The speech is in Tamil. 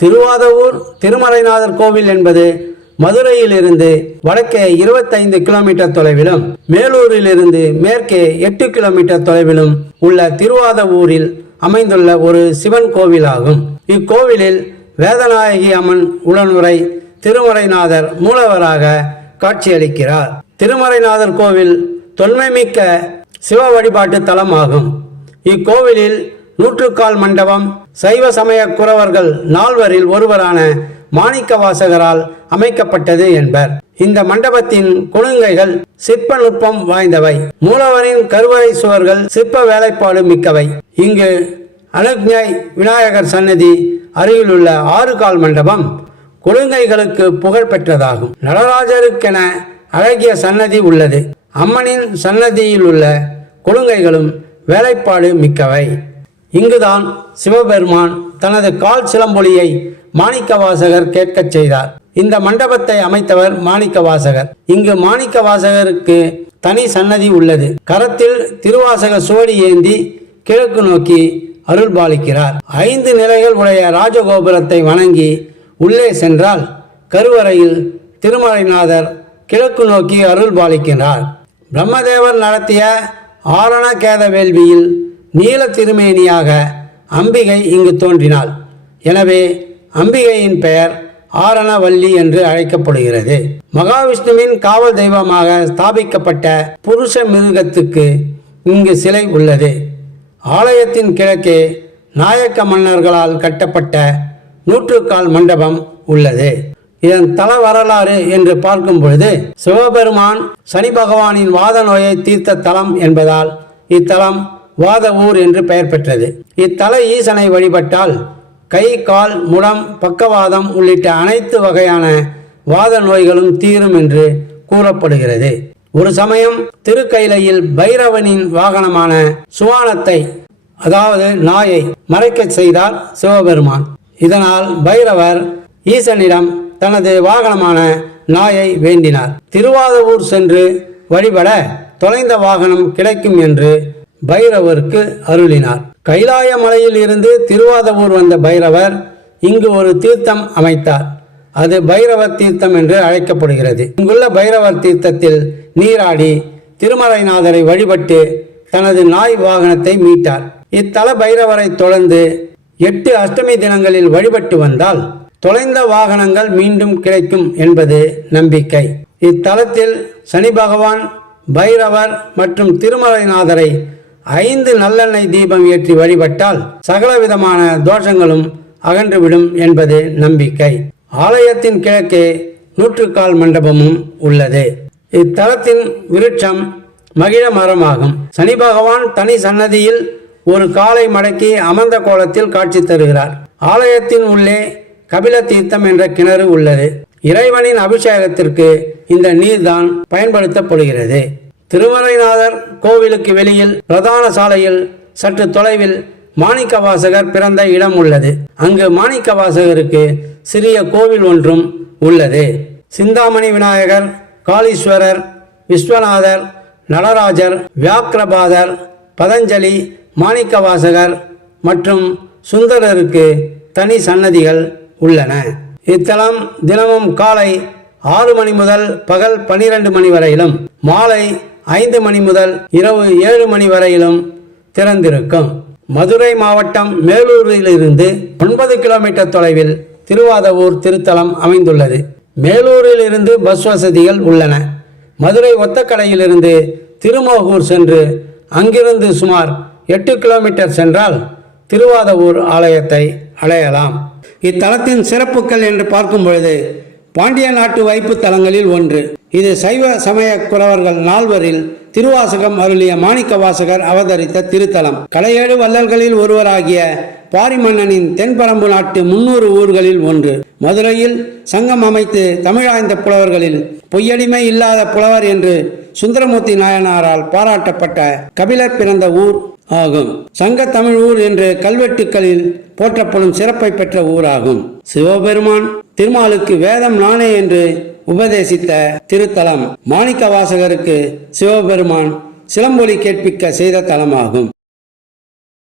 திருவாதவூர் திருமலைநாதர் கோவில் என்பது மதுரையிலிருந்து வடக்கே 25 கிலோமீட்டர் தொலைவிலும் மேலூரிலிருந்து மேற்கே எட்டு கிலோமீட்டர் தொலைவிலும் உள்ள திருவாதவூரில் அமைந்துள்ள ஒரு சிவன் கோவிலாகும். இக்கோவிலில் வேதநாயகி அம்மன் உடனுரை திருமறைநாதர் மூலவராக காட்சியளிக்கிறார். திருமறைநாதர் கோவில் தொன்மைமிக்க சிவ வழிபாட்டு தலமாகும். இக்கோவிலில் நூற்றுக்கால் மண்டபம் சைவ சமய குறவர்கள் நால்வரில் ஒருவரான மாணிக்கவாசகரால் அமைக்கப்பட்டது என்பர். இந்த மண்டபத்தின் குலுங்கைகள் சிற்ப நுட்பம் வாய்ந்தவை. மூலவரின் கருவறை சுவர்கள் சிற்ப வேலைப்பாடு மிக்கவை. இங்கு அனுக்ஞை விநாயகர் சன்னதி அருகிலுள்ள ஆறு கால் மண்டபம் குலுங்கைகளுக்கு புகழ் பெற்றதாகும். நடராஜருக்கென அழகிய சன்னதி உள்ளது. அம்மனின் சன்னதியில் உள்ள கொழுங்கைகளும் வேலைப்பாடு மிக்கவை. இங்குதான் சிவபெருமான் தனது கால் சிலம்பொலியை மாணிக்கவாசகர் கேட்கச் செய்தார். இந்த மண்டபத்தை அமைத்தவர் மாணிக்கவாசகர். இங்கு மாணிக்கவாசகருக்கு தனி சன்னதி உள்ளது. கரத்தில் திருவாசக சுவடி ஏந்தி கிழக்கு நோக்கி அருள்பாலிக்கிறார். ஐந்து நிலைகள் உடைய ராஜகோபுரத்தை வணங்கி உள்ளே சென்றால் கருவறையில் திருமலைநாதர் கிழக்கு நோக்கி அருள்பாலிக்கின்றார். பிரம்மதேவர் நடத்திய ஆரணகேத வேள்வியில் நீல திருமேனியாக அம்பிகை இங்கு தோன்றினாள். எனவே அம்பிகையின் பெயர் ஆரணவல்லி என்று அழைக்கப்படுகிறது. மகாவிஷ்ணுவின் காவல் தெய்வமாக ஸ்தாபிக்கப்பட்ட புருஷ மிருகத்துக்கு இங்கு சிலை உள்ளது. ஆலயத்தின் கிழக்கே நாயக்க மன்னர்களால் கட்டப்பட்ட நூற்றுக்கால் மண்டபம் உள்ளது. இதன் தல வரலாறு என்று பார்க்கும் பொழுது சிவபெருமான் சனி பகவானின் வாத நோயை தீர்த்த தலம் என்பதால் இத்தலம் வாதவூர் என்று பெயர் பெற்றது. இத்தல ஈசனை வழிபட்டால் கை கால் முடம் பக்கவாதம் உள்ளிட்ட அனைத்து வகையான வாத நோய்களும் தீரும் என்று கூறப்படுகிறது. ஒரு சமயம் திருக்கைலையில் பைரவனின் வாகனமான சுவானத்தை அதாவது நாயை மறைக்கச் செய்தார் சிவபெருமான். இதனால் பைரவர் ஈசனிடம் தனது வாகனமான நாயை வேண்டினார். திருவாதவூர் சென்று வழிபட தொலைந்த வாகனம் கிடைக்கும் என்று பைரவருக்கு அருளினார். கைலாய மலையில் இருந்து திருவாதவூர் வந்த பைரவர் இங்கு ஒரு தீர்த்தம் அமைத்தார். அது பைரவர் தீர்த்தம் என்று அழைக்கப்படுகிறது. இங்குள்ள பைரவர் தீர்த்தத்தில் நீராடி திருமலைநாதரை வழிபட்டு தனது நாய் வாகனத்தை மீட்டார். இத்தல பைரவரை தொடர்ந்து எட்டு அஷ்டமி தினங்களில் வழிபட்டு வந்தால் தொலைந்த வாகனங்கள் மீண்டும் கிடைக்கும் என்பது நம்பிக்கை. இத்தலத்தில் சனி பகவான் பைரவர் மற்றும் திருமலைநாதரை ஐந்து நல்லெண்ணெய் தீபம் ஏற்றி வழிபட்டால் சகலவிதமான தோஷங்களும் அகன்றுவிடும் என்பது நம்பிக்கை. ஆலயத்தின் கிழக்கே நூற்றுக்கால் மண்டபமும் உள்ளது. இத்தலத்தின் விருட்சம் மகிழ மரமாகும். சனி பகவான் தனி சன்னதியில் ஒரு காலை மடக்கி அமர்ந்த கோலத்தில் காட்சி தருகிறார். ஆலயத்தின் உள்ளே கபில தீர்த்தம் என்ற கிணறு உள்ளது. இறைவனின் அபிஷேகத்திற்கு இந்த நீர்தான் பயன்படுத்தப்படுகிறது. திருமலைநாதர் கோவிலுக்கு வெளியில் பிரதான சாலையில் சற்று தொலைவில் மாணிக்கவாசகர் பிறந்த இடம் உள்ளது. அங்கு மாணிக்கவாசகருக்கு சிறிய கோவில் ஒன்றும் உள்ளது. சிந்தாமணி விநாயகர் காளீஸ்வரர் விஸ்வநாதர் நடராஜர் வியாக்கிரபாதர் பதஞ்சலி மாணிக்கவாசகர் மற்றும் சுந்தரருக்கு தனி சன்னதிகள் உள்ளன. இத்தலம் தினமும் காலை ஆறு மணி முதல் பகல் பனிரெண்டு மணி வரையிலும் மாலை ஐந்து மணி முதல் இரவு ஏழு மணி வரையிலும் திறந்திருக்கும். மதுரை மாவட்டம் மேலூரிலிருந்து ஒன்பது கிலோமீட்டர் தொலைவில் திருவாதவூர் திருத்தலம் அமைந்துள்ளது. மேலூரில் இருந்து பஸ் வசதிகள் உள்ளன. மதுரை ஒத்தக்கடையிலிருந்து திருமோகூர் சென்று அங்கிருந்து சுமார் எட்டு கிலோமீட்டர் சென்றால் திருவாதவூர் ஆலயத்தை அடையலாம். இத்தலத்தின் சிறப்புகள் என்று பார்க்கும் பொழுது பாண்டிய நாட்டு வைப்பு தலங்களில் ஒன்று. இது சைவ சமய குறவர்கள் நால்வரில் திருவாசகம் அருளிய மாணிக்க வாசகர் அவதரித்த திருத்தலம். கடையேடு வள்ளல்களில் ஒருவராகிய பாரிமன்னனின் தென்பரம்பு நாட்டு முன்னூறு ஊர்களில் ஒன்று. மதுரையில் சங்கம் அமைத்து தமிழாய்ந்த புலவர்களில் பொய்யடிமை இல்லாத புலவர் என்று சுந்தரமூர்த்தி நாயனாரால் பாராட்டப்பட்ட கபிலர் பிறந்த ஊர் ஆகும். சங்க தமிழ் ஊர் என்று கல்வெட்டுக்களில் போற்றப்படும் சிறப்பை பெற்ற ஊராகும். சிவபெருமான் திருமாலுக்கு வேதம் நானே என்று உபதேசித்த திருத்தலம் மாணிக்க வாசகருக்கு சிவபெருமான் சிலம்பொலி கேட்பிக்க செய்த தலமாகும்.